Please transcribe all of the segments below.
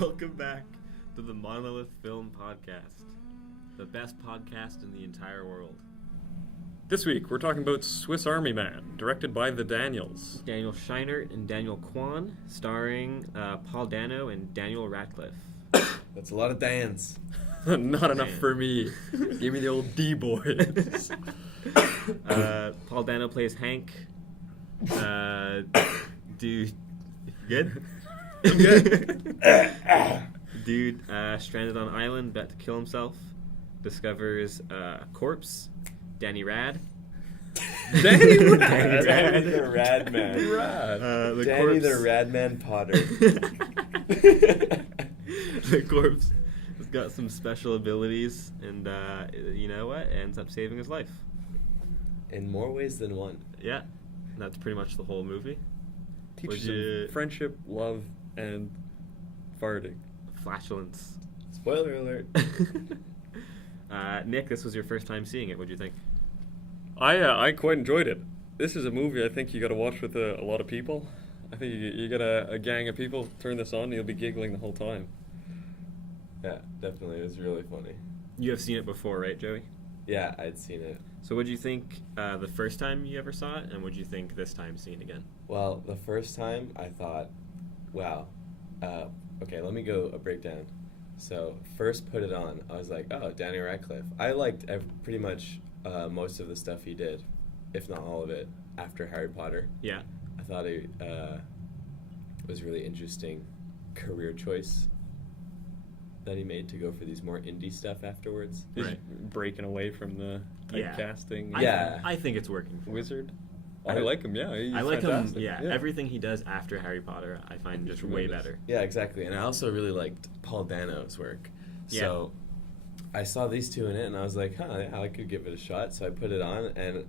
Welcome back to the Monolith Film Podcast, the best podcast in the entire world. This week, we're talking about Swiss Army Man, directed by the Daniels. Daniel Scheinert and Daniel Kwan, starring Paul Dano and Daniel Radcliffe. That's a lot of Dans. Not enough for me. Give me the old D-boys. Paul Dano plays Hank. Dude, good? I'm good. Dude, stranded on an island, about to kill himself, discovers a corpse. Danny Rad. Danny Rad. Danny the Rad Man. Rad. Danny the Rad Man Potter. The corpse has got some special abilities, and you know what? Ends up saving his life. In more ways than one. Yeah, that's pretty much the whole movie. Teaches him friendship, love, and farting. Flatulence. Spoiler alert. Nick, this was your first time seeing it. What'd you think? I quite enjoyed it. This is a movie I think you got to watch with a lot of people. I think you got a gang of people turn this on, and you'll be giggling the whole time. Yeah, definitely. It was really funny. You have seen it before, right, Joey? Yeah, I'd seen it. So what'd you think the first time you ever saw it, and what'd you think this time seeing it again? Well, the first time I thought, wow. Okay, let me go a breakdown. So, first put it on, I was like, oh, Danny Radcliffe. I liked pretty much most of the stuff he did, if not all of it, after Harry Potter. Yeah. I thought it was a really interesting career choice that he made to go for these more indie stuff afterwards. He's Right. breaking away from the typecasting. I think it's working for him. Wizard. I like him, yeah. He's I like fantastic. him, yeah. Everything he does after Harry Potter, I find just way tremendous. better. Yeah, exactly. And I also really liked Paul Dano's work. Yeah. So I saw these two in it, and I was like, yeah, I could give it a shot. So I put it on, and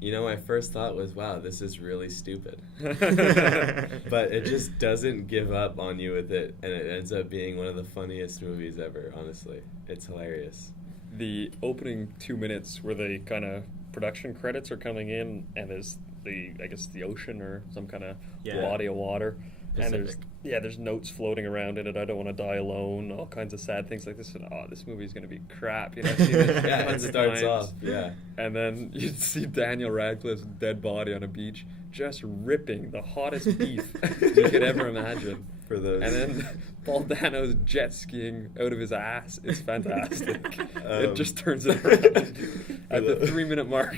my first thought was, wow, this is really stupid. But it just doesn't give up on you with it, and it ends up being one of the funniest movies ever, honestly. It's hilarious. The opening 2 minutes where the kind of production credits are coming in, and there's the ocean or some kind of body of water. Pacific. And there's notes floating around in it. I don't want to die alone. All kinds of sad things like this. And this movie's gonna be crap. I've seen this Yeah, it tons of starts times. off, yeah. And then you see Daniel Radcliffe's dead body on a beach, just ripping the hottest beef you could ever imagine. For those. And then Paul Dano's jet skiing out of his ass. It's fantastic. It just turns it around at the 3-minute mark.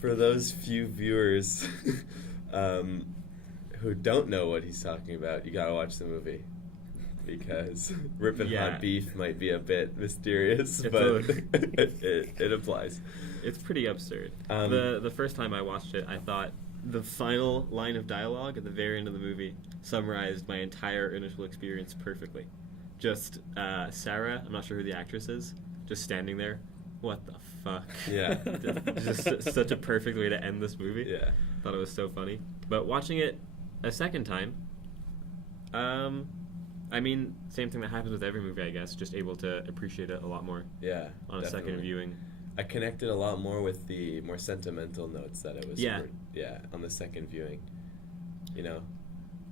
For those few viewers who don't know what he's talking about, you gotta watch the movie, because ripping hot beef might be a bit mysterious, but it applies. It's pretty absurd. The first time I watched it, I thought the final line of dialogue at the very end of the movie summarized my entire initial experience perfectly. Just Sarah, I'm not sure who the actress is, just standing there. What the fuck? Yeah. just such a perfect way to end this movie. Yeah. Thought it was so funny. But watching it a second time, I mean, same thing that happens with every movie, I guess, just able to appreciate it a lot more. Yeah. On a second viewing. I connected a lot more with the more sentimental notes that it was. Yeah. On the second viewing.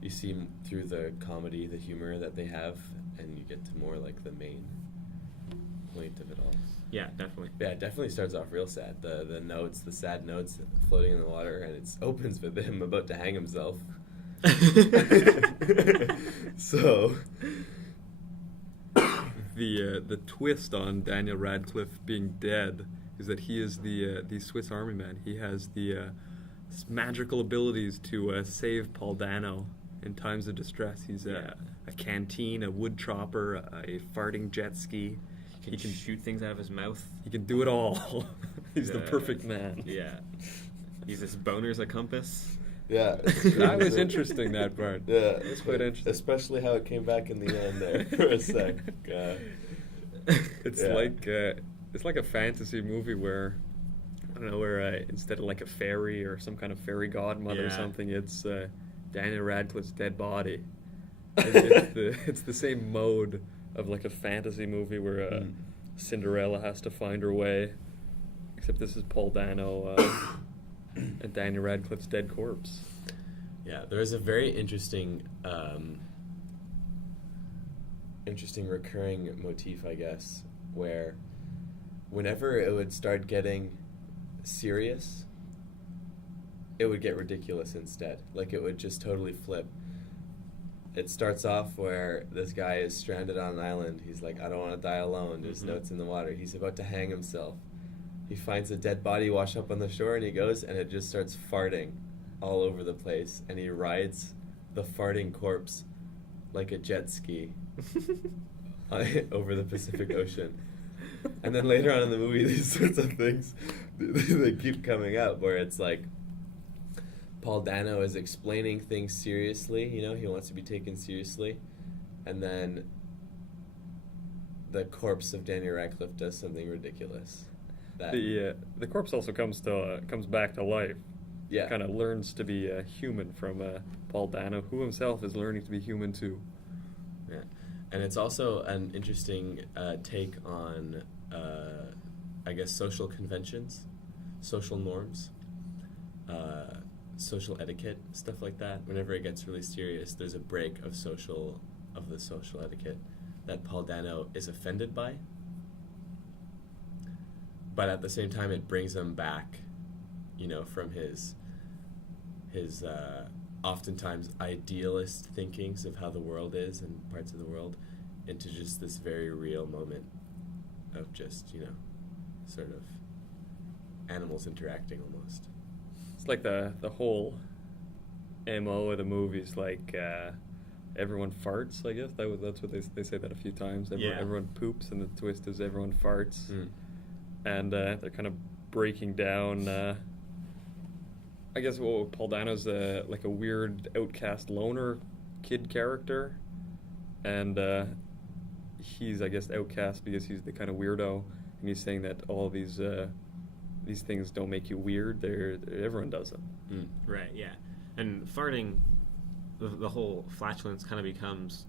You see through the comedy, the humor that they have, and you get to more like the main point of it all. Yeah, definitely. Yeah, it definitely starts off real sad. The notes, the sad notes floating in the water, and it opens with him about to hang himself. So the twist on Daniel Radcliffe being dead is that he is the Swiss Army Man. He has the magical abilities to save Paul Dano in times of distress. He's a canteen, a wood chopper, a farting jet ski. He can shoot things out of his mouth. He can do it all. He's the perfect man. Yeah. He's this boner's a compass. yeah, That was interesting, that part. Yeah, It's quite interesting. especially how it came back in the end there for a sec. It's like a fantasy movie where, I don't know, where instead of like a fairy or some kind of fairy godmother or something, it's Daniel Radcliffe's dead body. It's the same mode of like a fantasy movie where Cinderella has to find her way, except this is Paul Dano and Daniel Radcliffe's dead corpse. Yeah, there is a very interesting interesting recurring motif, I guess, where whenever it would start getting serious, it would get ridiculous instead. Like, it would just totally flip. It starts off where this guy is stranded on an island. He's like, I don't want to die alone. There's notes in the water. He's about to hang himself. He finds a dead body washed up on the shore, and he goes, and it just starts farting all over the place. And he rides the farting corpse like a jet ski over the Pacific Ocean. And then later on in the movie, these sorts of things, they keep coming up, where it's like, Paul Dano is explaining things seriously, you know, he wants to be taken seriously, and then the corpse of Daniel Radcliffe does something ridiculous. The corpse also comes back to life. Yeah. Kind of learns to be human from Paul Dano, who himself is learning to be human too. Yeah, and it's also an interesting take on, I guess, social conventions, social norms, social etiquette, stuff like that. Whenever it gets really serious, there's a break of the social etiquette that Paul Dano is offended by. But at the same time, it brings him back, you know, from his oftentimes idealist thinkings of how the world is and parts of the world into just this very real moment of just, you know, sort of animals interacting almost. It's like the whole MO of the movies, like everyone farts, I guess. That's what they say that a few times. Everyone poops, and the twist is everyone farts. And they're kind of breaking down, I guess, Paul Dano's like a weird outcast loner kid character. And he's, I guess, outcast because he's the kind of weirdo. And he's saying that all these things don't make you weird. Everyone does them. Right, yeah. And farting, the whole flatulence kind of becomes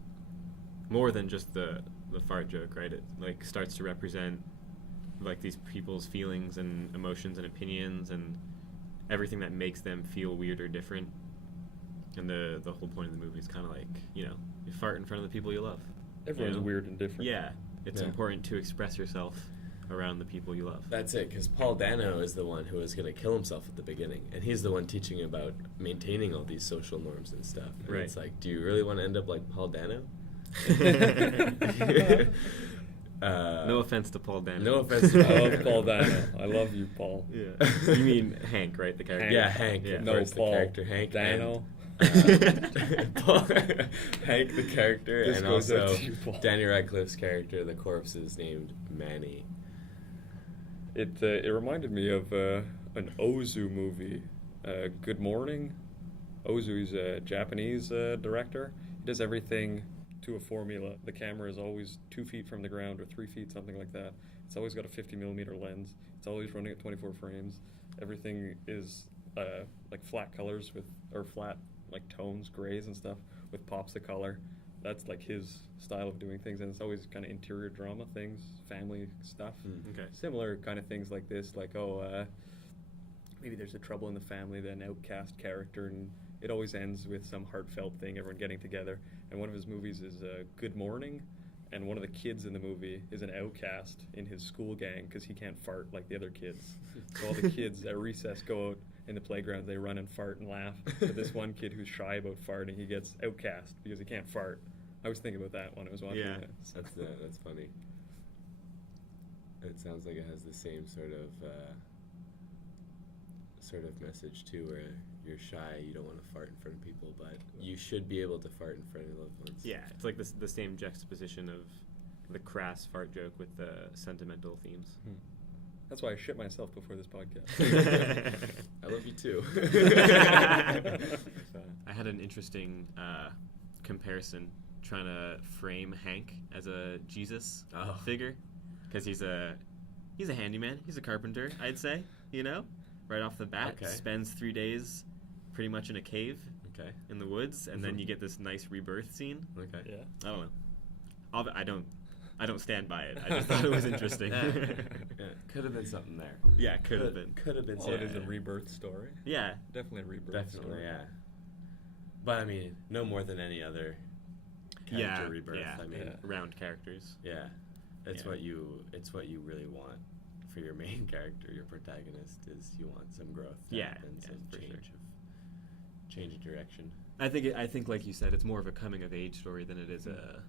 more than just the fart joke, right? It like starts to represent like these people's feelings and emotions and opinions and everything that makes them feel weird or different. And the whole point of the movie is kind of like, you know, you fart in front of the people you love. Everyone's weird and different. Yeah, it's important to express yourself around the people you love. That's it, because Paul Dano is the one who was going to kill himself at the beginning, and he's the one teaching about maintaining all these social norms and stuff. And right. It's like, do you really want to end up like Paul Dano? No offense to Paul Dano. No offense to I love Paul Dano. I love you, Paul. Yeah. You mean Hank, right? The character. Yeah, Hank. Yeah. No, Paul. The character Hank. Dano. Paul, Hank, the character, This and goes out also to you, Paul. Daniel Radcliffe's character, the corpse, is named Manny. It reminded me of an Ozu movie, Good Morning. Ozu is a Japanese director. He does everything to a formula. The camera is always 2 feet from the ground or 3 feet, something like that. It's always got a 50mm lens. It's always running at 24 frames. Everything is like flat colors or flat like tones, grays and stuff with pops of color. That's like his style of doing things, and it's always kind of interior drama things, family stuff. Okay. Similar kind of things like this, like maybe there's a trouble in the family, then outcast character, and it always ends with some heartfelt thing, everyone getting together. And one of his movies is Good Morning, and one of the kids in the movie is an outcast in his school gang because he can't fart like the other kids. So all the kids at recess go out in the playground, they run and fart and laugh. But this one kid who's shy about farting, he gets outcast because he can't fart. I was thinking about that when I was watching it. That's funny. It sounds like it has the same sort of message too, where you're shy, you don't want to fart in front of people, but you should be able to fart in front of your loved ones. Yeah, it's like the same juxtaposition of the crass fart joke with the sentimental themes. That's why I shit myself before this podcast. I love you too. I had an interesting comparison trying to frame Hank as a Jesus figure, because he's a handyman, he's a carpenter, I'd say, you know, right off the bat. Okay. Spends 3 days pretty much in a cave in the woods, and then you get this nice rebirth scene. Okay. Yeah. I don't know. I don't stand by it. I just thought it was interesting. Could have been something there. Yeah, could have been. Could have been Well, something. it is a rebirth story. Yeah. Definitely a rebirth Definitely, story. yeah. But I mean, no more than any other character rebirth. Yeah, I mean, round characters. yeah, it's Yeah. what you really want for your main character, your protagonist. Is you want some growth, to happen, some for sure. change of direction. I think, like you said, it's more of a coming of age story than it is a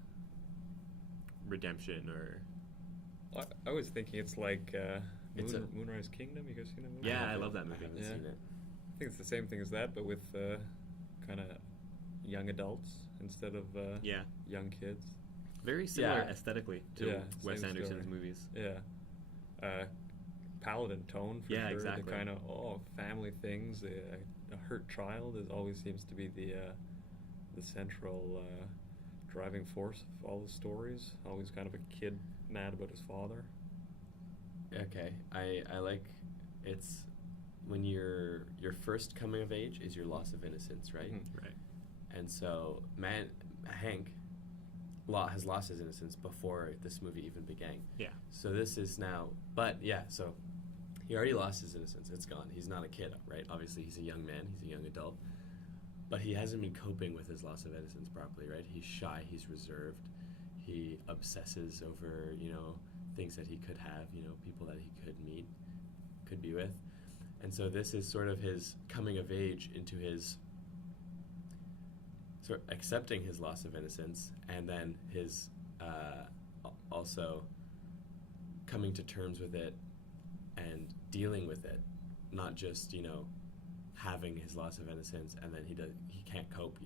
redemption or. I was thinking it's like It's Moonrise Kingdom. You guys seen that movie? Yeah, I love that movie. I haven't Yeah. seen it. I think it's the same thing as that, but with kind of young adults instead of Yeah. young kids. Very similar Yeah. aesthetically to Yeah, Wes same Anderson's story. movies. Yeah. Paladin tone for Yeah, sure. exactly. The kind of family things. A hurt child always seems to be the central driving force of all the stories. Always kind of a kid mad about his father. Okay, I like it's when your first coming of age is your loss of innocence, right? Mhm. Right. And so Hank has lost his innocence before this movie even began. Yeah. So this is now, but yeah, so he already lost his innocence. It's gone. He's not a kid, right? Obviously, he's a young man. He's a young adult. But he hasn't been coping with his loss of innocence properly, right? He's shy. He's reserved. He obsesses over, things that he could have, people that he could meet, could be with. And so this is sort of his coming of age into his sort of accepting his loss of innocence, and then his also coming to terms with it and dealing with it, not just having his loss of innocence and then he can't cope.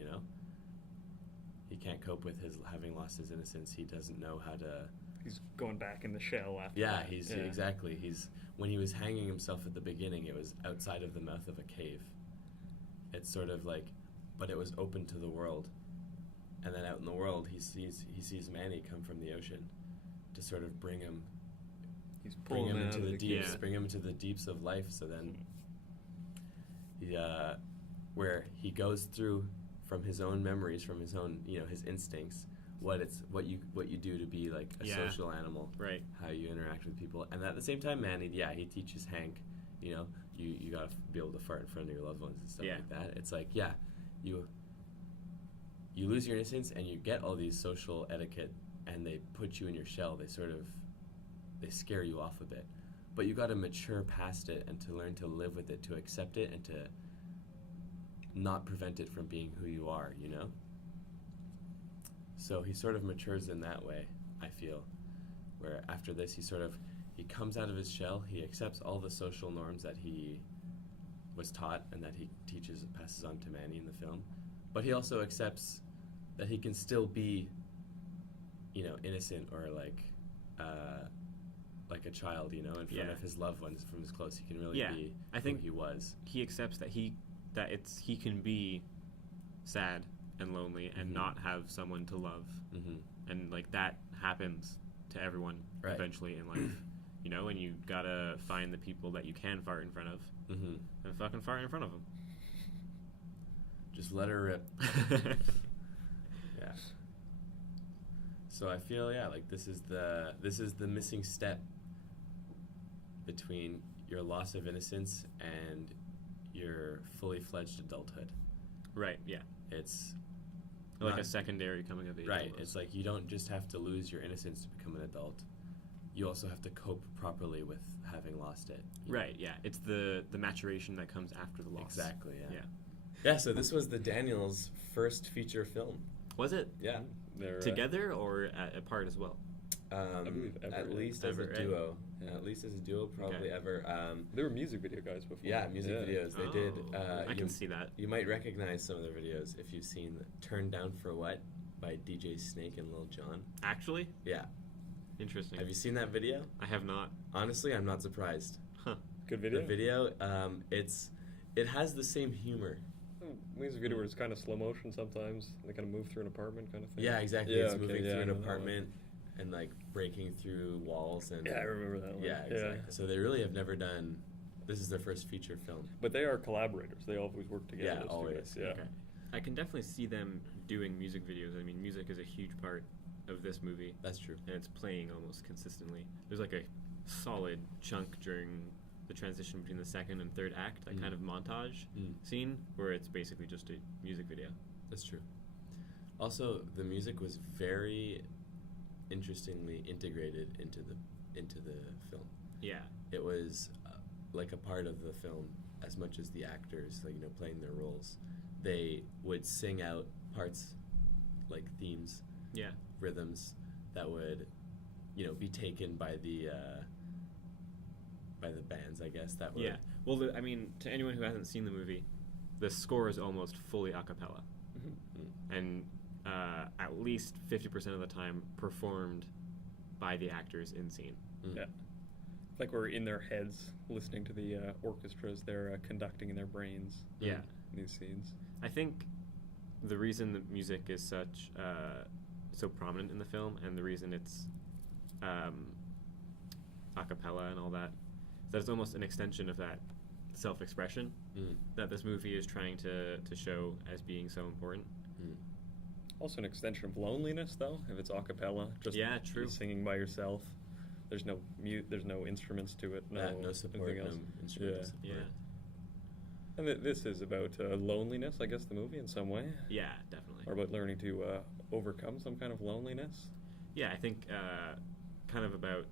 He can't cope with his having lost his innocence. He doesn't know how to. He's going back in the shell after Yeah, that. exactly. When he was hanging himself at the beginning, it was outside of the mouth of a cave. It's sort of like, but it was open to the world. And then out in the world, he sees Manny come from the ocean to sort of bring him He's pulling him into out of the the deeps, Yeah. bring him into the deeps of life. So then, he, where he goes through from his own memories, from his own, his instincts, what you do to be like a Yeah. social animal, Right. how you interact with people, and at the same time, Manny, he teaches Hank, you gotta be able to fart in front of your loved ones and stuff Yeah. like that. It's like, you lose your innocence and you get all these social etiquette, and they put you in your shell. They scare you off a bit, but you got to mature past it and to learn to live with it, to accept it, and to not prevent it from being who you are. So he sort of matures in that way, I feel, where after this he comes out of his shell, he accepts all the social norms that he was taught and that he passes on to Manny in the film, but he also accepts that he can still be, innocent or like a child, in front Yeah. of his loved ones, from his close. He can really Yeah, be I think who he was. He accepts that he can be sad and lonely and Mhm. not have someone to love, Mm-hmm. and like that happens to everyone Right. eventually in life, and you gotta find the people that you can fart in front of Mm-hmm. and fucking fart in front of them. Just let her rip. Yeah. So I feel like this is the missing step between your loss of innocence and your fully fledged adulthood. Right. Yeah. It's Like not- a secondary coming of age. right. almost. It's like you don't just have to lose your innocence to become an adult. You also have to cope properly with having lost it. Right. Yeah. It's the maturation that comes after the loss. Exactly. Yeah. Yeah. Yeah. So this was the Daniels' first feature film. Was it Yeah. They're together or apart as well? believe ever, At yeah. least Ever, as a right? duo. Yeah. At least as a duo, probably Okay. ever. They were music video guys before. Yeah, music videos. They did. I can see that. You might recognize some of their videos if you've seen "Turn Down for What" by DJ Snake and Lil Jon. Actually, Yeah. interesting. Have you seen that video? I have not. Honestly, I'm not surprised. Huh. Good video. The video, it has the same humor. Music video where it's kind of slow motion sometimes. They kind of move through an apartment kind of thing. Yeah, exactly. Yeah, It's okay, moving yeah, through I an know that one. apartment and like breaking through walls and. Yeah, I remember that one. Yeah, exactly. So they really have never done. This is their first feature film. But they are collaborators. They always work together. Yeah, those two always. guys. Yeah. Okay. I can definitely see them doing music videos. I mean, music is a huge part of this movie, That's true. and it's playing almost consistently. There's like a solid chunk during the transition between the second and third act, that kind of montage Mm. scene, where it's basically just a music video. That's true. Also, the music was very interestingly integrated into the film. Yeah. It was like a part of the film as much as the actors, like, playing their roles. They would sing out parts, like themes, Yeah. rhythms that would, be taken by the bands, I guess. That would. Yeah. Well, to anyone who hasn't seen the movie, the score is almost fully a cappella, and at least 50% of the time performed by the actors in scene. Yeah. It's like we're in their heads listening to the orchestras they're conducting in their brains. Yeah. In these scenes. I think the reason the music is so prominent in the film, and the reason it's a cappella and all that, is that it's almost an extension of that self-expression that this movie is trying to show as being so important. Also an extension of loneliness, though, if it's a cappella. Just true. Singing by yourself. There's no there's no instruments to it. No support, anything else. no instrumental support. Yeah. And this is about loneliness, I guess, the movie, in some way. Yeah, definitely. Or about learning to overcome some kind of loneliness. Yeah, I think kind of about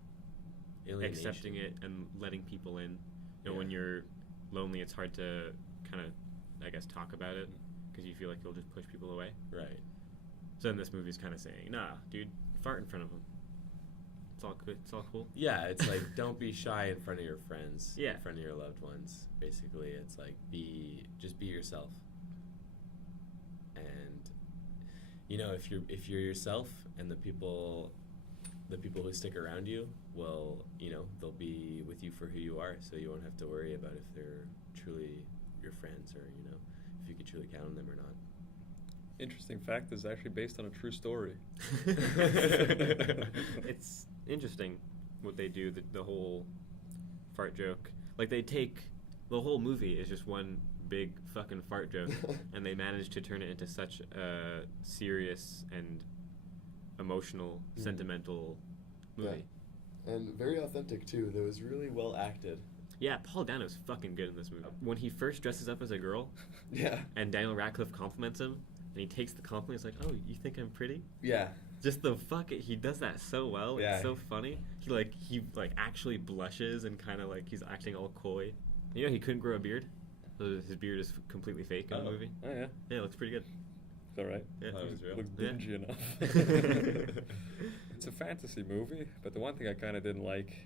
Alienation. accepting it and letting people in. Yeah. When you're lonely, it's hard to kind of, I guess, talk about it because you feel like you'll just push people away. Right. So then this movie's kind of saying, nah, dude, fart in front of them. It's all good. It's all cool. Yeah, it's like, don't be shy in front of your friends. Yeah. In front of your loved ones. Basically, it's like, just be yourself. And, if you're yourself, and the people who stick around you will, they'll be with you for who you are, so you won't have to worry about if they're truly your friends, or, if you could truly count on them or not. Interesting fact, this is actually based on a true story. It's interesting what they do, the whole fart joke. Like, they take the whole movie is just one big fucking fart joke, and they manage to turn it into such a serious and emotional, sentimental movie. Yeah. And very authentic, too. That was really well acted. Yeah, Paul Dano's fucking good in this movie. When he first dresses up as a girl, Yeah. and Daniel Radcliffe compliments him, and he takes the compliment, he's like, "Oh, you think I'm pretty?" Yeah. Just he does that so well. Yeah. It's so funny. He actually blushes and kind of he's acting all coy. He couldn't grow a beard. So his beard is completely fake in the movie. Oh, yeah. Yeah, it looks pretty good. It's all right. Yeah. That was real. Looks Yeah. dingy enough. It's a fantasy movie, but the one thing I kind of didn't like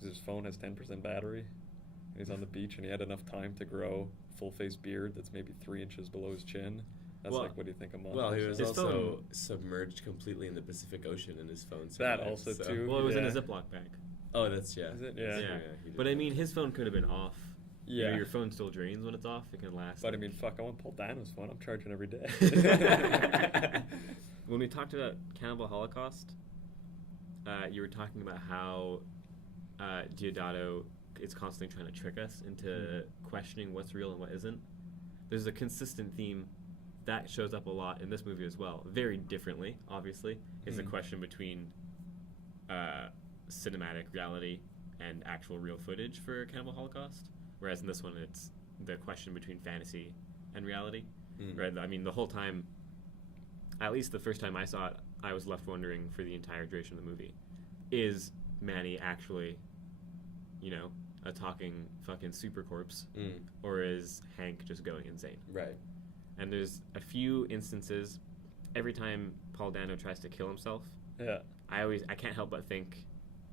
is his phone has 10% battery, and he's on the beach, and he had enough time to grow full-face beard that's maybe 3 inches below his chin. That's Well- what do you think a month? Well, he was His also phone- submerged completely in the Pacific Ocean in his phone. That survived, also, too. Well, it was in a Yeah. Ziploc bag. Oh, that's, yeah. Is it? That's Yeah. true, he did But that. his phone could have been off. Yeah. Your phone still drains when it's off. It can last. But I mean, fuck, I want Paul Dano's phone. I'm charging every day. When we talked about Cannibal Holocaust, you were talking about how Diodato is constantly trying to trick us into questioning what's real and what isn't. There's a consistent theme that shows up a lot in this movie as well. Very differently, obviously. It's a question between cinematic reality and actual real footage for Cannibal Holocaust. Whereas in this one, it's the question between fantasy and reality. Right? I mean, the whole time, at least the first time I saw it, I was left wondering for the entire duration of the movie, is Manny actually, a talking fucking super corpse, or is Hank just going insane? Right. And there's a few instances, every time Paul Dano tries to kill himself, Yeah. I can't help but think,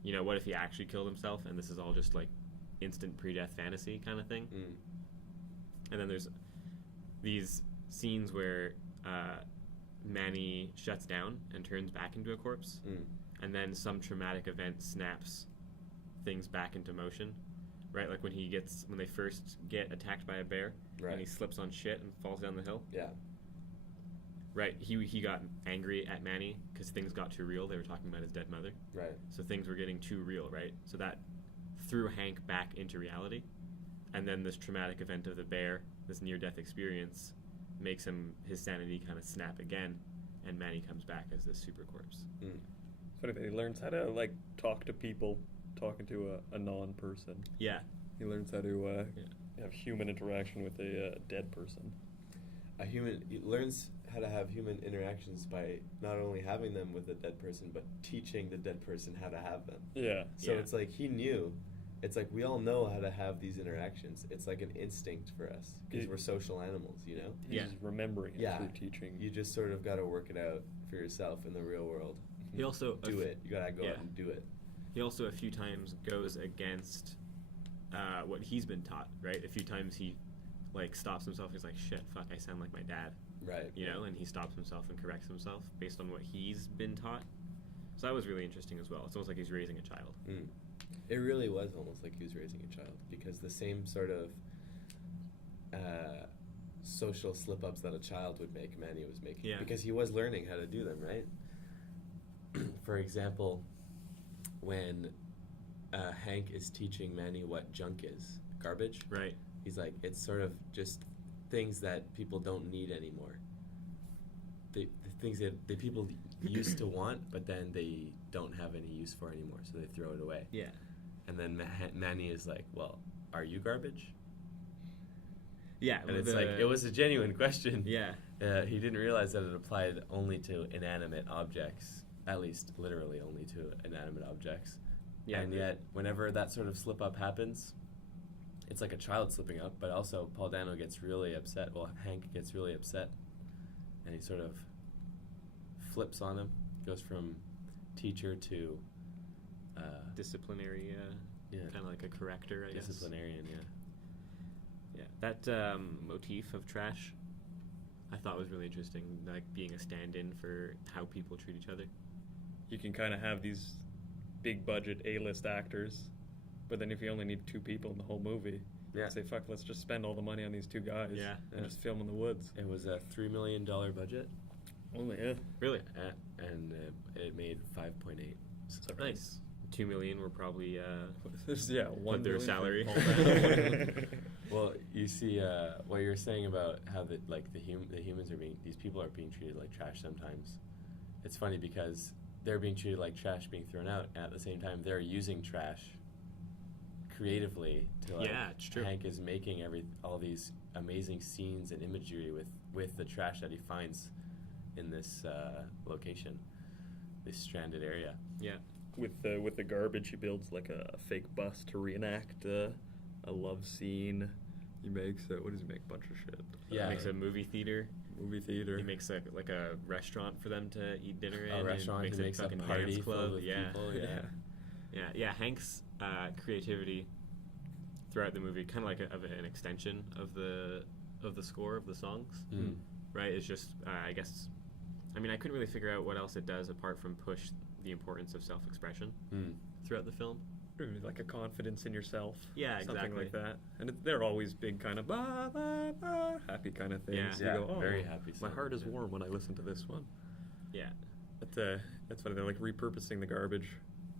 what if he actually killed himself and this is all just instant pre-death fantasy kind of thing? And then there's these scenes where Manny shuts down and turns back into a corpse, and then some traumatic event snaps things back into motion, right? Like when they first get attacked by a bear, Right. and he slips on shit and falls down the hill. Yeah. Right, he got angry at Manny because things got too real. They were talking about his dead mother. Right. So things were getting too real, right? So that threw Hank back into reality. And then this traumatic event of the bear, this near-death experience, makes his sanity kind of snap again, and Manny comes back as this super corpse. But if he learns how to talk to people, talking to a non-person. Yeah. He learns how to have human interaction with a dead person. He learns how to have human interactions by not only having them with a dead person, but teaching the dead person how to have them. Yeah. So Yeah. it's like he knew. It's like we all know how to have these interactions. It's like an instinct for us because we're social animals, you know? He's Yeah. remembering it Yeah. through teaching. You just sort of got to work it out for yourself in the real world. He also Do it. You got to go yeah. out and do it. He also a few times goes against what he's been taught, right? A few times he like stops himself. He's like, "Shit, fuck, I sound like my dad," Right. you know, and he stops himself and corrects himself based on what he's been taught. So that was really interesting as well. It's almost like he's raising a child. Mm. It really was almost like he was raising a child because the same sort of social slip-ups that a child would make, Manny was making. Yeah. Because he was learning how to do them, right? For example, when Hank is teaching Manny what junk is, garbage, Right. he's like, it's sort of just things that people don't need anymore. The things that the people used to want, but then they don't have any use for anymore, so they throw it away. Yeah. And then Manny is like, well, are you garbage? Yeah. And it's like, it was a genuine question. Yeah. He didn't realize that it applied only to inanimate objects, at least literally only to inanimate objects. Yeah. And yet, whenever that sort of slip-up happens, it's like a child slipping up, but also Paul Dano gets really upset. Well, Hank gets really upset, and he sort of flips on him, goes from teacher to disciplinary, yeah. kind of like a corrector, I guess. disciplinarian, yeah. Yeah, that motif of trash, I thought was really interesting. Like being a stand-in for how people treat each other. You can kind of have these big budget A-list actors, but then if you only need 2 people in the whole movie, Yeah. say, fuck, let's just spend all the money on these 2 guys Yeah. and Yeah. just film in the woods. It was a $3 million budget, Only, yeah. Really and it made 5.8. nice. 2 million were probably Yeah, one their million for salary. all that. Well, you see, what you were saying about how the humans are these people are being treated like trash sometimes. It's funny because they're being treated like trash being thrown out, and at the same time they're using trash creatively to like, Yeah, it's true. Hank is making all these amazing scenes and imagery with the trash that he finds in this location, this stranded area. Yeah. With the garbage, he builds like a fake bus to reenact a love scene. He makes what does he make? Bunch of shit. Yeah. He makes a movie theater. Movie theater. He makes a restaurant for them to eat dinner in. A restaurant. And He makes a fucking party dance club. filled with Yeah. people. Yeah. Yeah. Hank's creativity throughout the movie, kind of like an extension of the score of the songs, Mm. right? It's just I guess, I mean, I couldn't really figure out what else it does apart from push the importance of self-expression Mm. throughout the film. Like a confidence in yourself. Yeah, something exactly. like that. And they're always big kind of ba, ba, ba, happy kind of things. Yeah. You Yeah, go, oh, very happy My song, heart is yeah. warm when I listen to this one. Yeah. But that's funny. They're like repurposing the garbage,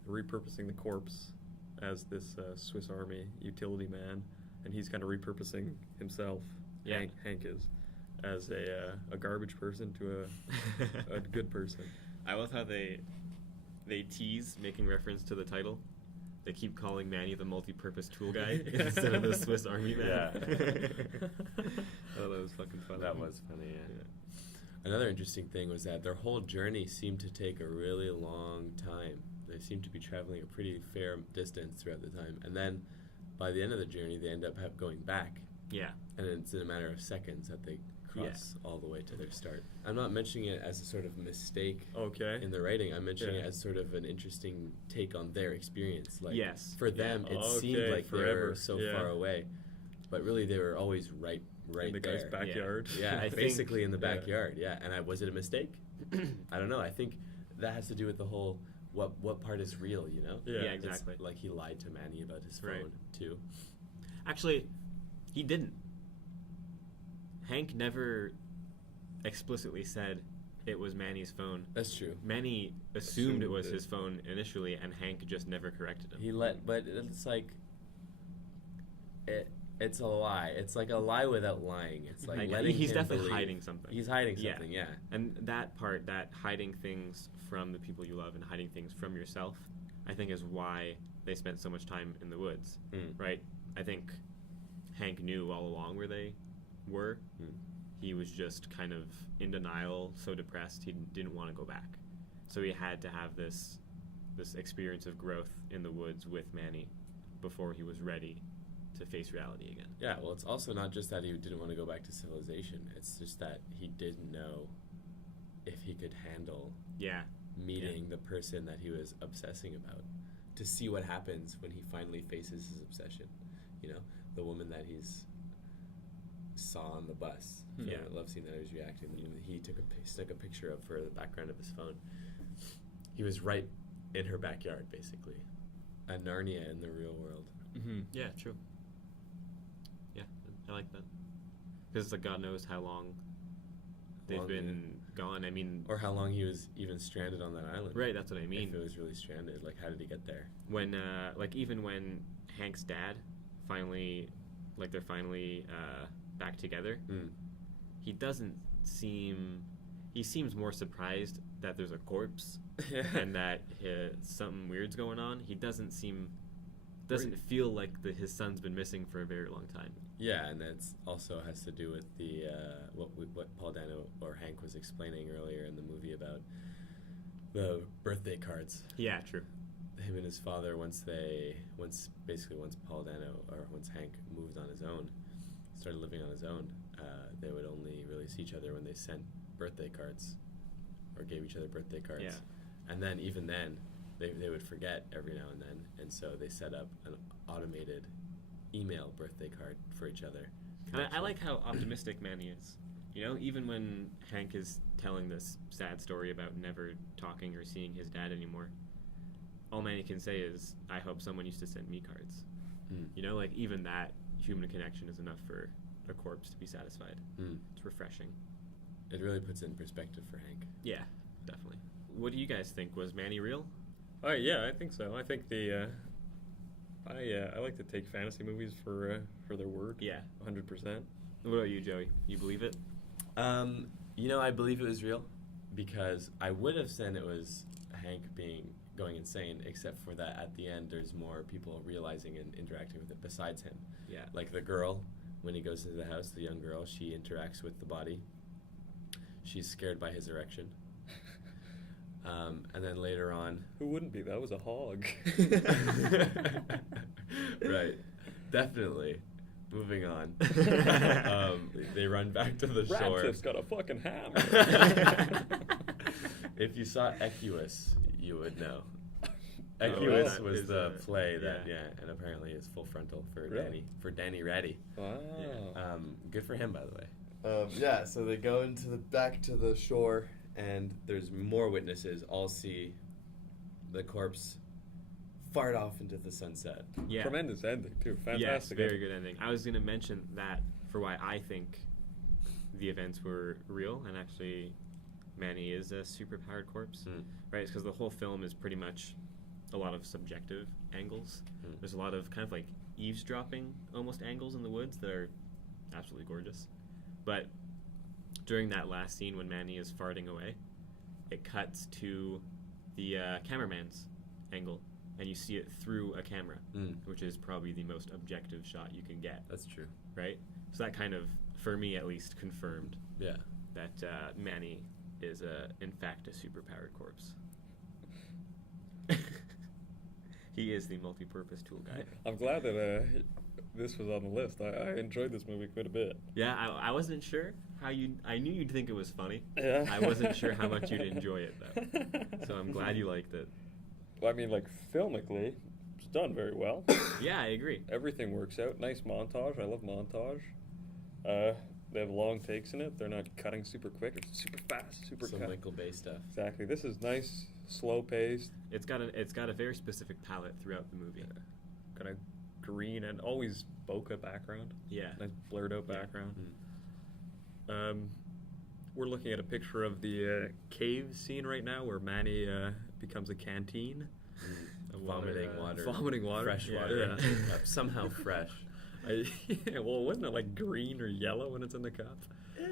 repurposing the corpse as this Swiss Army utility man, and he's kind of repurposing himself. Yeah. Hank is as a garbage person to a good person. I love how they tease making reference to the title. They keep calling Manny the multi-purpose tool guy instead of the Swiss Army man. Yeah. Oh, that was fucking funny. That was funny, yeah. Another interesting thing was that their whole journey seemed to take a really long time. They seemed to be traveling a pretty fair distance throughout the time. And then by the end of the journey, they end up going back. Yeah. And it's in a matter of seconds that they cross all the way to their start. I'm not mentioning it as a sort of mistake Okay. in the writing. I'm mentioning Yeah. it as sort of an interesting take on their experience. Like, Yes. for them, Yeah. it seemed Okay, like they forever. were so Yeah. far away. But really, they were always right In the there. guy's backyard. Yeah, I think- basically in the Yeah. backyard. Yeah, and was it a mistake? I don't know. I think that has to do with the whole what part is real, you know? Yeah. Yeah, It's exactly. like he lied to Manny about his phone Right. too. Actually, he didn't. Hank never explicitly said it was Manny's phone. That's true. Manny assumed it was Assumed it. his phone initially, and Hank just never corrected him. But it's like it's a lie. It's like a lie without lying. It's like letting he's him definitely believe. hiding something. He's hiding Yeah. something. Yeah. And that part, that hiding things from the people you love and hiding things from yourself, I think is why they spent so much time in the woods, Mm. right? I think Hank knew all along where they were, Mm. he was just kind of in denial, so depressed he didn't want to go back. So he had to have this experience of growth in the woods with Manny before he was ready to face reality again. Yeah, well, it's also not just that he didn't want to go back to civilization. It's just that he didn't know if he could handle meeting the person that he was obsessing about, to see what happens when he finally faces his obsession. You know, the woman that he's saw on the bus. Yeah. I love seeing that he was reacting. The woman he snuck a picture of for the background of his phone. He was right in her backyard, basically. A Narnia in the real world. Mm-hmm. Yeah, true. Yeah, I like that. Because like God knows how long they've been gone. I mean, or how long he was even stranded on that island. Right, that's what I mean. If it was really stranded, like how did he get there? When even when Hank's dad finally, like they're finally back together, he doesn't seem. He seems more surprised that there's a corpse and that something weird's going on. He doesn't feel like his son's been missing for a very long time. Yeah, and that also has to do with the what Paul Dano or Hank was explaining earlier in the movie about the birthday cards. Yeah, true. Him and his father, once Paul Dano or once Hank moved on his own, started living on his own, they would only really see each other when they sent birthday cards or gave each other birthday cards. Yeah. And then even then they would forget every now and then, and so they set up an automated email birthday card for each other. And I like how optimistic Manny is. You know, even when Hank is telling this sad story about never talking or seeing his dad anymore, all Manny can say is, I hope someone used to send me cards. You know, like even that human connection is enough for a corpse to be satisfied. It's refreshing. It really puts it in perspective for Hank. Yeah, definitely. What do you guys think? Was Manny real? Yeah, I think so. I think I like to take fantasy movies for their word. Yeah. 100%. What about you, Joey? You believe it? You know, I believe it was real because I would have said it was Hank going insane, except for that at the end there's more people realizing and interacting with it besides him. Yeah. Like the girl, when he goes into the house, the young girl, she interacts with the body. She's scared by his erection. And then later on... Who wouldn't be? That was a hog. Right. Definitely. Moving on. They run back to the shore. Ratcliffe's got a fucking hammer. If you saw Equus, you would know. Equus was the play that, and apparently is full frontal for Danny Ratty. Wow. Yeah. Good for him, by the way. So they go back to the shore, and there's more witnesses. All see the corpse fart off into the sunset. Yeah. Tremendous ending, too. Fantastic. Yes, very good ending. I was going to mention that for why I think the events were real, and actually Manny is a super-powered corpse, right? It's because the whole film is pretty much a lot of subjective angles. There's a lot of kind of like eavesdropping almost angles in the woods that are absolutely gorgeous. But during that last scene when Manny is farting away, it cuts to the cameraman's angle, and you see it through a camera, which is probably the most objective shot you can get. That's true. Right? So that kind of, for me at least, confirmed that Manny is, in fact, a super-powered corpse. He is the multi-purpose tool guy. I'm glad that this was on the list. I enjoyed this movie quite a bit. Yeah, I wasn't sure how I knew you'd think it was funny. Yeah. I wasn't sure how much you'd enjoy it, though. So I'm glad you liked it. Well, I mean, like, filmically, it's done very well. Yeah, I agree. Everything works out. Nice montage. I love montage. They have long takes in it. They're not cutting super quick. It's super fast, super Some cut. Michael Bay stuff. Exactly. This is nice, slow paced. It's got a very specific palette throughout the movie. Kind of green and always bokeh background. Yeah. Nice blurred out background. We're looking at a picture of the cave scene right now where Manny becomes a canteen. Vomiting water. Vomiting water. Fresh water. Yeah. Somehow fresh. Well, wasn't it like green or yellow when it's in the cup?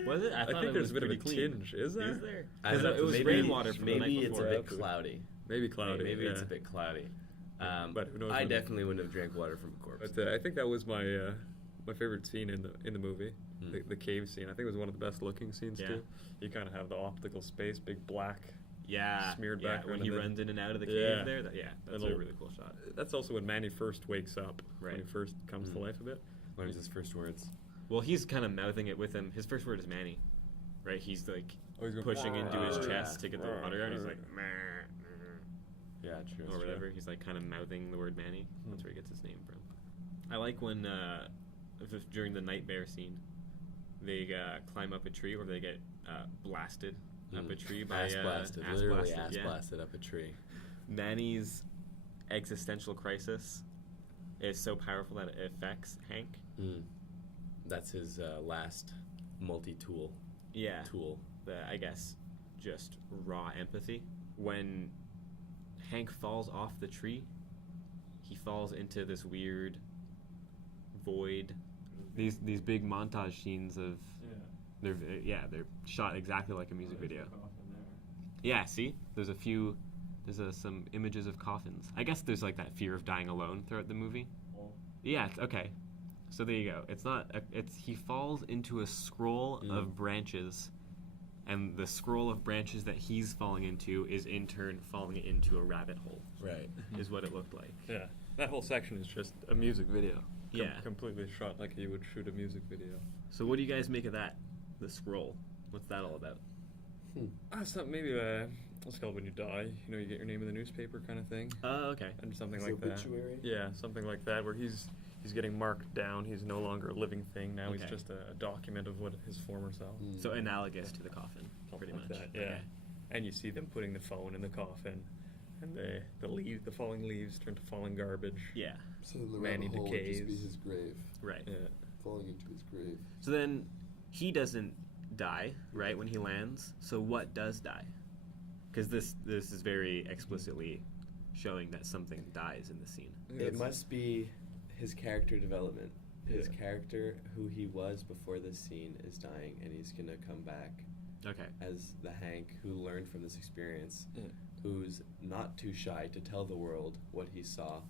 Was it? I think there's a bit of a clean. tinge. Is there? Is there? I don't know, It was maybe, rainwater from the night maybe it's a before. bit cloudy. Maybe cloudy. Maybe yeah. it's a bit cloudy. But who knows? I definitely wouldn't have drank water from a corpse. But I think that was my my favorite scene in the movie, the cave scene. I think it was one of the best looking scenes too. You kind of have the optical space, big black. Smeared background. When he runs in and out of the cave there. That's a really cool shot. That's also when Manny first wakes up. Right. When he first comes to life a bit. Learns his first words. Well, he's kind of mouthing it with him. His first word is Manny, right? He's like he's going, pushing into his chest to get the water out. He's like, yeah, true. Or whatever. He's like kind of mouthing the word Manny. That's where he gets his name from. I like when during the nightmare scene, they climb up a tree or they get blasted up a tree by blasted, literally blasted up a tree. Manny's existential crisis is so powerful that it affects Hank. That's his last multi-tool. Tool. I guess just raw empathy. When Hank falls off the tree, he falls into this weird void. These big montage scenes of they're shot exactly like a music video. Yeah, see, there's some images of coffins. I guess there's like that fear of dying alone throughout the movie. Yeah, okay. So there you go. He falls into a scroll of branches, and the scroll of branches that he's falling into is in turn falling into a rabbit hole. Right. Is what it looked like. Yeah. That whole section is just a music video. Completely shot like you would shoot a music video. So what do you guys make of that? The scroll. What's that all about? Maybe let's call it when you die. You know, you get your name in the newspaper kind of thing. Oh, okay. And something His like obituary? that. Yeah, something like that, where he's getting marked down. He's no longer a living thing. Now he's just a document of what his former self. So analogous to the coffin, pretty much. That, yeah. Okay. And you see them putting the phone in the coffin, and the falling leaves turn to falling garbage. Yeah. So the Manny rabbit hole would just be decays. his grave. Right. Yeah. Falling into his grave. So then he doesn't die, right, when he lands. So what does die? Because this is very explicitly showing that something dies in the scene. It must be his character development. His character, who he was before this scene, is dying, and he's gonna come back as the Hank who learned from this experience, who's not too shy to tell the world what he saw.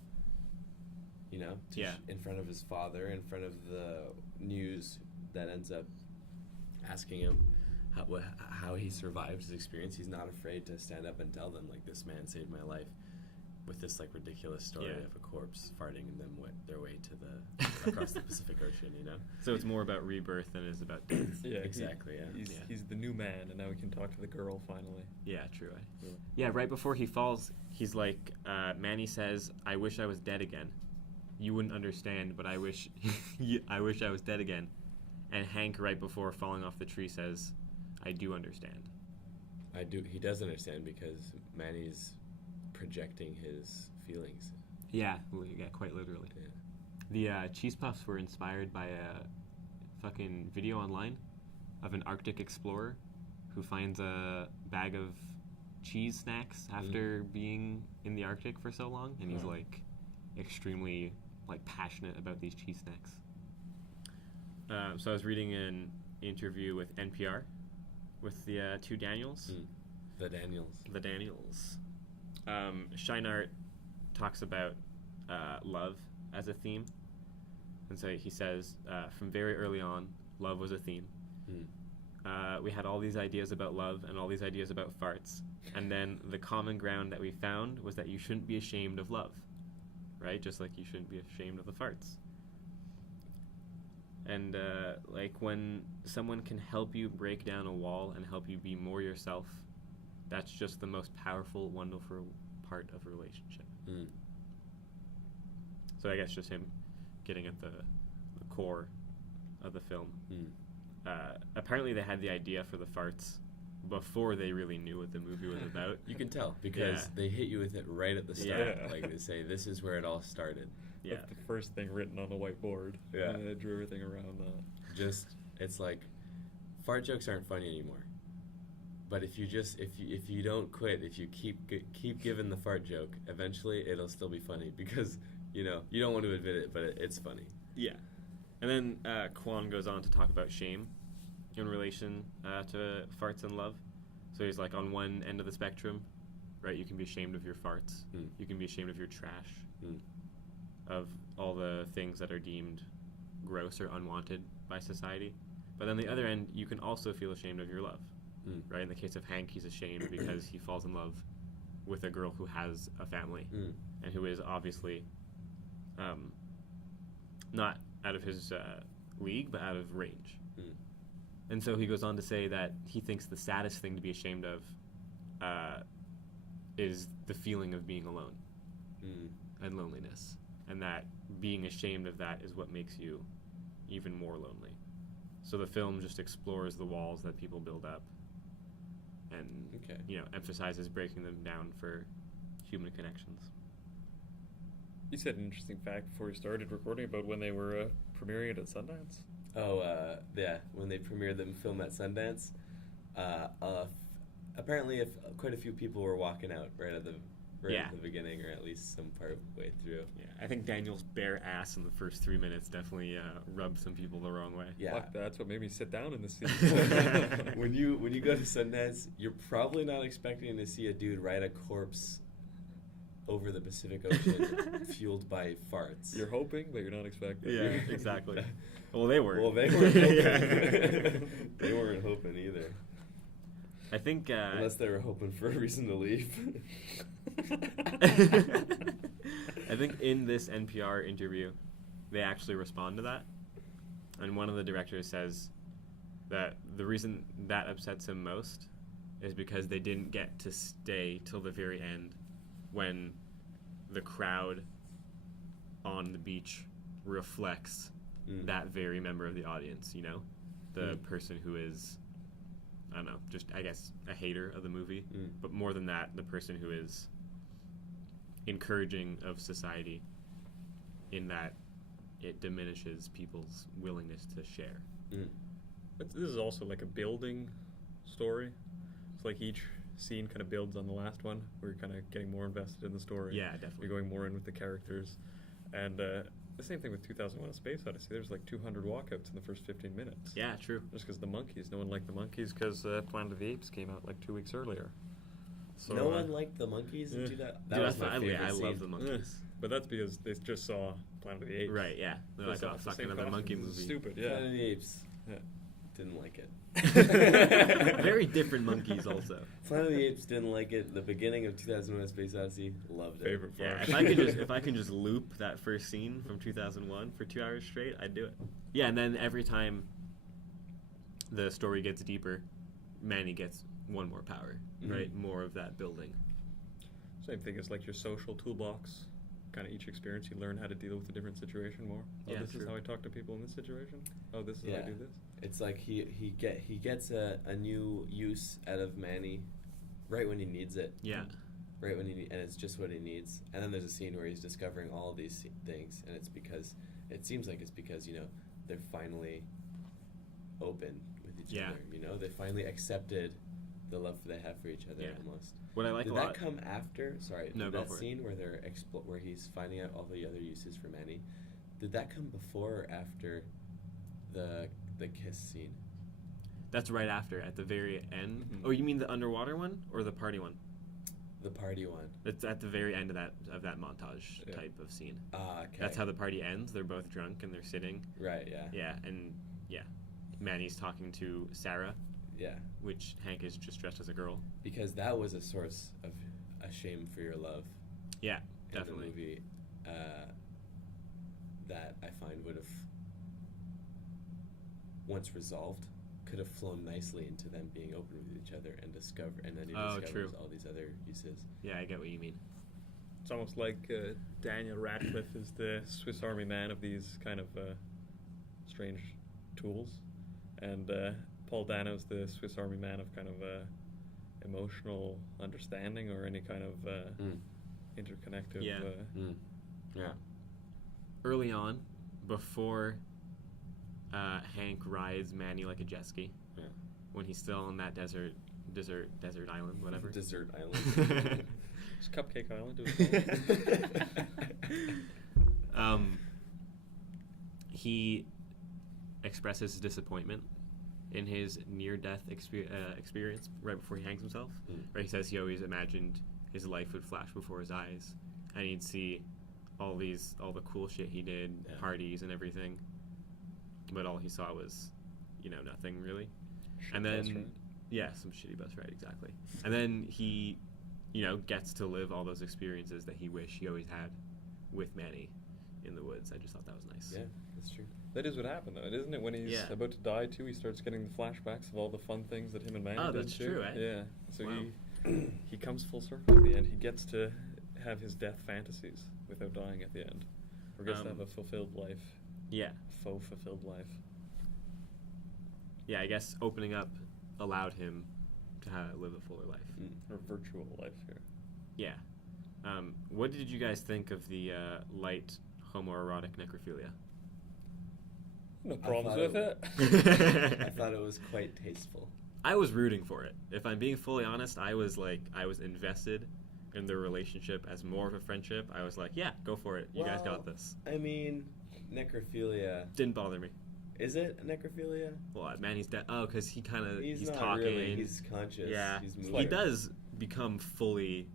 You know, in front of his father, in front of the news that ends up asking him how he survived his experience. He's not afraid to stand up and tell them, like, this man saved my life, with this like ridiculous story of a corpse farting and them their way to across the Pacific Ocean, you know. So it's more about rebirth than it is about death. Exactly. He's the new man, and now he can talk to the girl finally. Yeah, true. Yeah, right before he falls, he's like, Manny says, "I wish I was dead again. You wouldn't understand, but I wish I was dead again." And Hank, right before falling off the tree, says, "I do understand." I do. He does understand because Manny's projecting his feelings. Yeah, quite literally. Yeah. The cheese puffs were inspired by a fucking video online of an Arctic explorer who finds a bag of cheese snacks after being in the Arctic for so long, and he's like extremely like passionate about these cheese snacks. So I was reading an interview with NPR with the two Daniels. The Daniels. The Daniels. Scheinart talks about love as a theme. And so he says, from very early on, love was a theme. We had all these ideas about love and all these ideas about farts. And then the common ground that we found was that you shouldn't be ashamed of love. Right? Just like you shouldn't be ashamed of the farts. And like when someone can help you break down a wall and help you be more yourself, that's just the most powerful, wonderful part of a relationship. So I guess just him getting at the core of the film. Apparently they had the idea for the farts before they really knew what the movie was about. You can tell because they hit you with it right at the start. Like they say, this is where it all started. That's the first thing written on the whiteboard. And they drew everything around that. It's like, fart jokes aren't funny anymore. But if you don't quit, if you keep giving the fart joke, eventually it'll still be funny because you don't want to admit it, but it's funny. Yeah, and then Kwan goes on to talk about shame in relation to farts and love. So he's like, on one end of the spectrum, right? You can be ashamed of your farts. You can be ashamed of your trash, of all the things that are deemed gross or unwanted by society. But on the other end, you can also feel ashamed of your love, right? In the case of Hank, he's ashamed because he falls in love with a girl who has a family and who is obviously not out of his league, but out of range. And so he goes on to say that he thinks the saddest thing to be ashamed of is the feeling of being alone and loneliness, and that being ashamed of that is what makes you even more lonely. So the film just explores the walls that people build up and emphasizes breaking them down for human connections. You said an interesting fact before we started recording about when they were premiering it at Sundance. Oh, yeah, when they premiered the film at Sundance, apparently quite a few people were walking out right at the beginning, or at least some part way through. Yeah, I think Daniel's bare ass in the first 3 minutes definitely rubbed some people the wrong way. Yeah, fuck, that's what made me sit down in the seat. when you go to Sundance, you're probably not expecting to see a dude ride a corpse over the Pacific Ocean fueled by farts. You're hoping, but you're not expecting. Yeah, exactly. Well, they were. Well, they weren't hoping. They weren't hoping either. I think unless they were hoping for a reason to leave. I think in this NPR interview, they actually respond to that, and one of the directors says that the reason that upsets him most is because they didn't get to stay till the very end, when the crowd on the beach reflects that very member of the audience. The person who is, I don't know, just, I guess, a hater of the movie. But more than that, the person who is encouraging of society in that it diminishes people's willingness to share. But this is also like a building story. It's like each scene kind of builds on the last one. We're kind of getting more invested in the story. Yeah, definitely. We're going more in with the characters. And the same thing with 2001: A Space Odyssey. There's like 200 walkouts in the first 15 minutes. Yeah, true. Just because the monkeys. No one liked the monkeys because Planet of the Apes came out like 2 weeks earlier. So, no one liked the monkeys in 2000. That Dude, was my favorite I scene. love the monkeys. But that's because they just saw Planet of the Apes. Right, yeah. They're like, oh, fuck, another monkey movie. Stupid, Planet yeah. of the Apes. Yeah. Didn't like it. Very different monkeys also. Planet of the Apes didn't like it. The beginning of 2001: A Space Odyssey, loved it. Favorite part. Yeah, if I can just loop that first scene from 2001 for 2 hours straight, I'd do it. Yeah, and then every time the story gets deeper, Manny gets one more power, right? More of that building. Same thing as like your social toolbox. Kind of each experience, you learn how to deal with a different situation more. Yeah, this true. is how I talk to people in this situation. Oh, this is how I do this. It's like he gets a new use out of Manny right when he needs it. Yeah. Right when and it's just what he needs. And then there's a scene where he's discovering all these things, and it seems like it's because they're finally open with each other. They finally accepted the love they have for each other almost. What I like did a lot. Did that come after? Sorry, no, that scene where they're where he's finding out all the other uses for Manny. Did that come before or after the kiss scene? That's right after, at the very end. Oh, you mean the underwater one or the party one? The party one. It's at the very end of that montage type of scene. Okay. That's how the party ends. They're both drunk and they're sitting. Right. Yeah. Yeah, and Manny's talking to Sarah. Yeah. Which Hank is just dressed as a girl. Because that was a source of a shame for your love. Yeah, in definitely. The movie that I find would have, once resolved, could have flown nicely into them being open with each other and then he discovers all these other uses. Yeah, I get what you mean. It's almost like Daniel Radcliffe is the Swiss Army man of these kind of strange tools, and Paul Dano's the Swiss Army man of kind of emotional understanding or any kind of interconnective. Yeah. Early on, before Hank rides Manny like a jet ski, when he's still on that desert island, whatever. Desert island. It's Cupcake Island. He expresses his disappointment in his near-death experience right before he hangs himself. Right, he says he always imagined his life would flash before his eyes, and he'd see all the cool shit he did, parties and everything, but all he saw was, nothing really. Shit, And then, that's right. yeah, some shitty bus ride, exactly. And then he, gets to live all those experiences that he wished he always had with Manny in the woods. I just thought that was nice. Yeah, that's true. That is what happened, though, isn't it? When he's Yeah. about to die, too, he starts getting the flashbacks of all the fun things that him and Manny Oh, did, that's too. true, eh? Yeah. So Wow. he comes full circle at the end. He gets to have his death fantasies without dying at the end. Or gets to have a fulfilled life. Yeah. Faux fulfilled life. Yeah, I guess opening up allowed him to live a fuller life. Or virtual life here. Yeah. What did you guys think of the light homoerotic necrophilia? No I problems thought with it. I thought it was quite tasteful. I was rooting for it. If I'm being fully honest, I was invested in the relationship as more of a friendship. I was like, yeah, go for it. You guys got this. I mean, necrophilia. Didn't bother me. Is it necrophilia? Well, Manny's dead. Oh, because he's Not talking. really. He's conscious. Yeah, He's he moving. does become fully.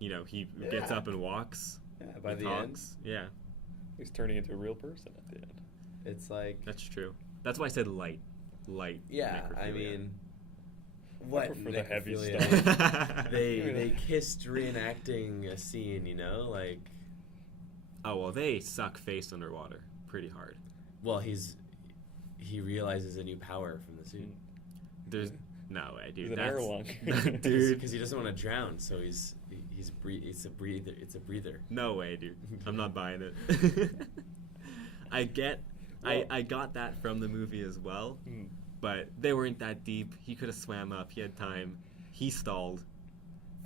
He gets up and walks. Yeah, by he the talks. Yeah, He's turning into a real person at the end. end, it's like. that's true. That's why I said light. Yeah, I necrophilia. mean. What prefer the heavy necrophilia? stuff. They kissed reenacting a scene, like. Oh well, they suck face underwater pretty hard. Well, he realizes a new power from the suit. There's no way, dude. He's an That's airlunk. dude. Because he doesn't want to drown, so it's a breather. It's a breather. No way, dude. I'm not buying it. I got that from the movie as well, but they weren't that deep. He could have swam up. He had time. He stalled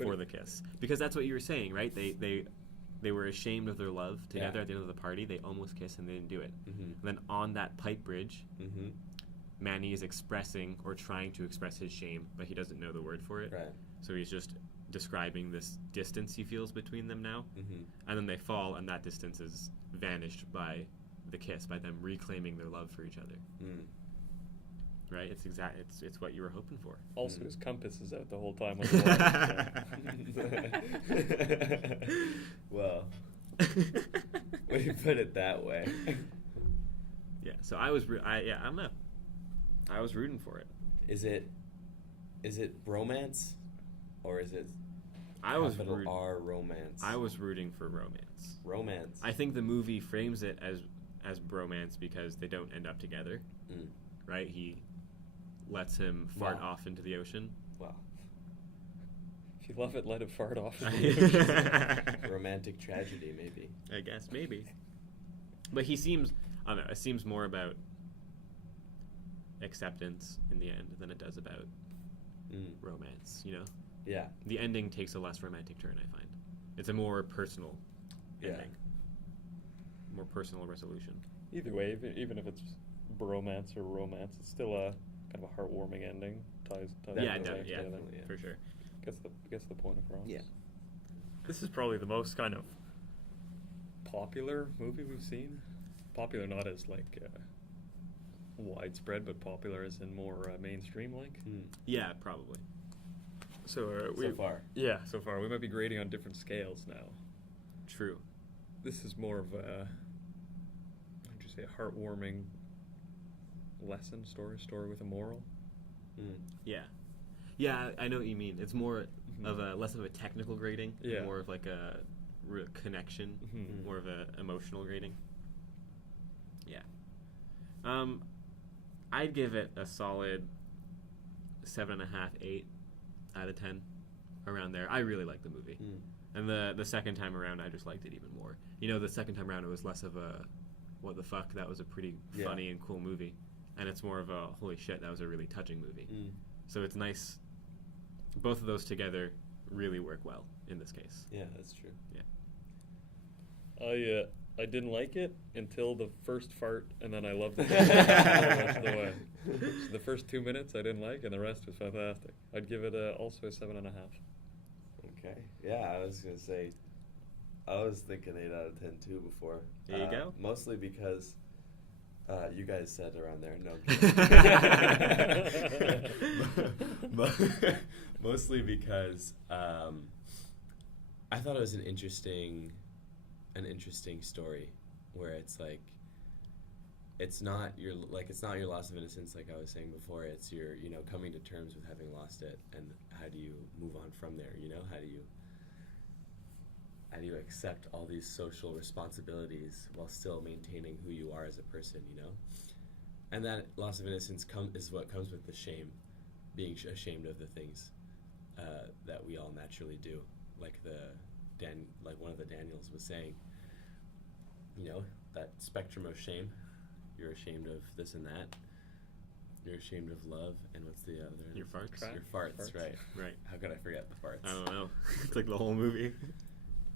for the kiss because that's what you were saying, right? They were ashamed of their love together at the end of the party. They almost kissed and they didn't do it. Mm-hmm. And then on that pipe bridge, Mm-hmm. Manny is expressing or trying to express his shame, but he doesn't know the word for it. Right. So he's just describing this distance he feels between them now. Mm-hmm. And then they fall, and that distance is vanished by the kiss, by them reclaiming their love for each other. Mm. Right? It's what you were hoping for. Also, Mm. his compass is out the whole time with the water. Well, when you put it that way. Yeah. So I was, I don't know. I was rooting for it. Is it bromance, or is it I was capital root- R romance? I was rooting for romance. Romance. I think the movie frames it as bromance because they don't end up together. Mm. Right? He lets him fart Wow. off into the ocean. Wow. If you love it, let it fart off. Romantic tragedy, maybe. I guess maybe. But he seems, I don't know, it seems more about acceptance in the end than it does about romance, Yeah. The ending takes a less romantic turn, I find. It's a more personal Yeah. ending. More personal resolution. Either way, even if it's bromance or romance, it's still a kind of a heartwarming ending. Ties Yeah, the yeah, life together. definitely, yeah. for sure. Gets the point across. Yeah. This is probably the most kind of popular movie we've seen. Popular, not as widespread, but popular as in more mainstream Mm. Yeah, probably. So So far. Yeah, so far we might be grading on different scales now. True. This is more of a, what would you say, a heartwarming lesson story with a moral. Mm. Yeah. Yeah, I know what you mean. It's more of a less of a technical grading, and Yeah. more of like a connection, Mhm. more of a emotional grading. Yeah. I'd give it a solid 7.5, 8 out of 10, around there. I really like the movie, Mm. and the second time around, I just liked it even more. The second time around, it was less of a what the fuck. That was a pretty Yeah. funny and cool movie, and it's more of a holy shit. That was a really touching movie. Mm. So it's nice. Both of those together really work well in this case. Yeah, that's true. Yeah. I didn't like it until the first fart, and then I loved it the rest of the way. So the first 2 minutes I didn't like, and the rest was fantastic. I'd give it also a 7.5. Okay. Yeah, I was gonna say, I was thinking 8 out of 10 too before. There you go. Mostly because you guys said around there. No. Mostly because I thought it was an interesting. An interesting story where it's like it's not your loss of innocence, like I was saying before. It's your, coming to terms with having lost it, and how do you move on from there? How do you accept all these social responsibilities while still maintaining who you are as a person? And that loss of innocence is what comes with the shame, being ashamed of the things that we all naturally do, like one of the Daniels was saying. That spectrum of shame. You're ashamed of this and that. You're ashamed of love, and what's the other? Your farts. Your farts, right. Right. How could I forget the farts? I don't know. It's like the whole movie.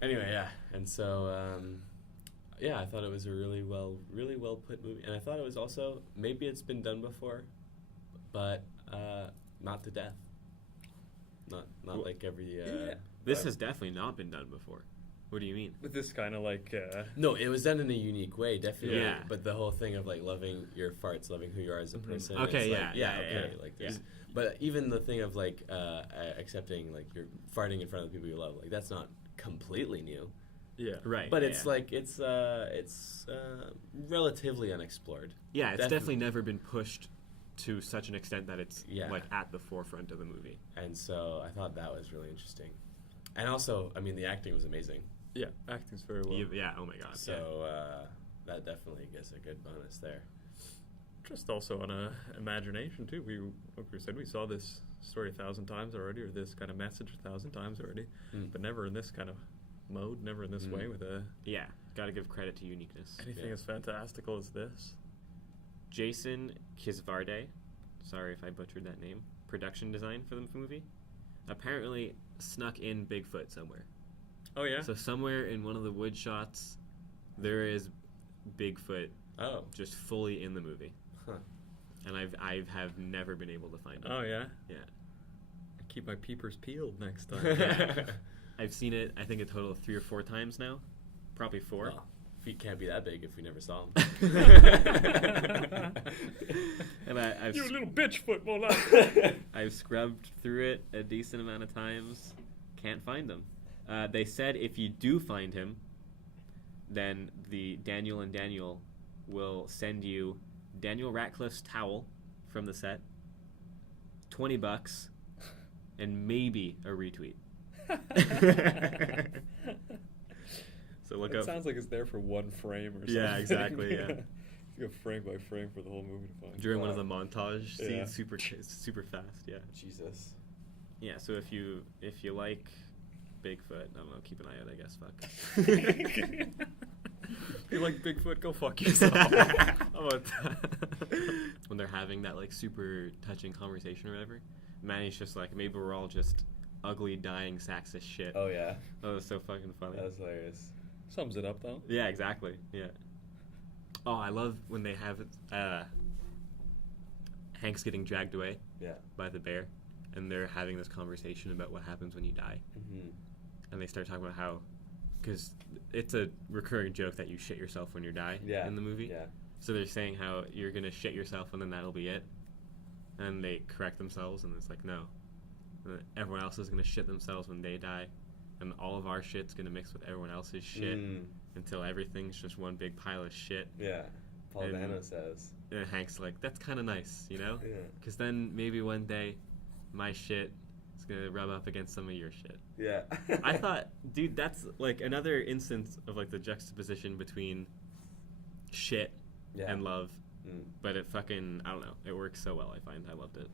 Anyway, yeah. And so, I thought it was a really well put movie. And I thought it was also, maybe it's been done before, but not to death. Not like every... This has definitely not been done before. What do you mean? With this kind of like... No, it was done in a unique way, definitely. Yeah. But the whole thing of like loving your farts, loving who you are as a person. Okay, it's yeah. Like, but even the thing of like accepting like you're farting in front of the people you love, like that's not completely new. Yeah. Right. But it's like it's relatively unexplored. Yeah, it's definitely never been pushed to such an extent that it's like at the forefront of the movie. And so I thought that was really interesting. And also, I mean, the acting was amazing. Yeah, acting's very well. Yeah, oh my god. So that definitely gets a good bonus there. Just also on imagination, too. Like we said, we saw this story 1,000 times already, or this kind of message 1,000 times already, but never in this kind of mode, never in this way with a... Yeah, gotta give credit to uniqueness. Anything as fantastical as this. Jason Kisvarde, sorry if I butchered that name, production design for the movie, apparently snuck in Bigfoot somewhere. Oh, yeah? So somewhere in one of the wood shots, there is Bigfoot just fully in the movie. Huh. And I have never been able to find it. Oh, yeah? Yeah. I keep my peepers peeled next time. I've seen it, I think, a total of 3 or 4 times now. Probably 4. Well, feet can't be that big if we never saw them. And I've you little bitch foot, Mola! I've scrubbed through it a decent amount of times. Can't find him. They said if you do find him, then the Daniel and Daniel will send you Daniel Radcliffe's towel from the set, $20, and maybe a retweet. So look it up. Sounds like it's there for one frame or something. Yeah, exactly. Yeah. You go frame by frame for the whole movie to find. During one of the montage scenes, super fast. Yeah. Jesus. Yeah. So if you like Bigfoot, I don't know, keep an eye out. I guess. Fuck. If you like Bigfoot, go fuck yourself. How about that? When they're having that like super touching conversation or whatever, Manny's just like, maybe we're all just ugly dying sacks of shit. Oh yeah. That was so fucking funny. That was hilarious. Sums it up though. Yeah, exactly. Yeah. Oh, I love when they have Hank's getting dragged away by the bear, and they're having this conversation about what happens when you die. Mm-hmm. And they start talking about how, because it's a recurring joke that you shit yourself when you die in the movie. Yeah. So they're saying how you're going to shit yourself and then that'll be it. And they correct themselves, and it's like, no. Everyone else is going to shit themselves when they die. And all of our shit's going to mix with everyone else's shit until everything's just one big pile of shit. Yeah. Paul Dano says. And Hank's like, that's kind of nice, you know? Yeah. Because then maybe one day my shit is going to rub up against some of your shit. Yeah. I thought, dude, that's like another instance of like the juxtaposition between shit and love. But it fucking, I don't know, it works so well, I find. I loved it.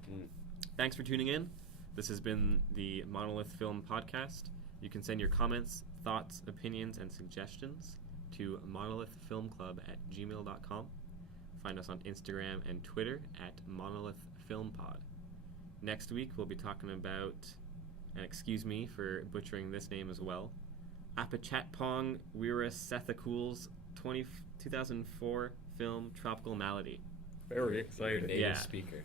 Thanks for tuning in. This has been the Monolith Film Podcast. You can send your comments, thoughts, opinions, and suggestions to monolithfilmclub@gmail.com. Find us on Instagram and Twitter @monolithfilmpod. Next week, we'll be talking about, and excuse me for butchering this name as well, Apichatpong Weerasethakul's 2004 film Tropical Malady. Very excited. Native speaker.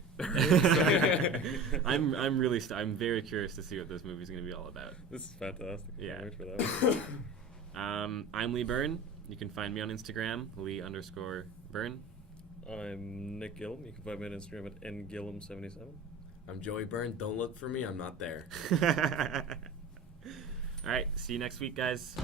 I'm really I'm very curious to see what this movie's going to be all about. This is fantastic. Yeah. Wait for that one. I'm Lee Byrne. You can find me on Instagram, Lee_Byrne. I'm Nick Gillum. You can find me on Instagram at ngillum77. I'm Joey Byrne. Don't look for me. I'm not there. All right. See you next week, guys.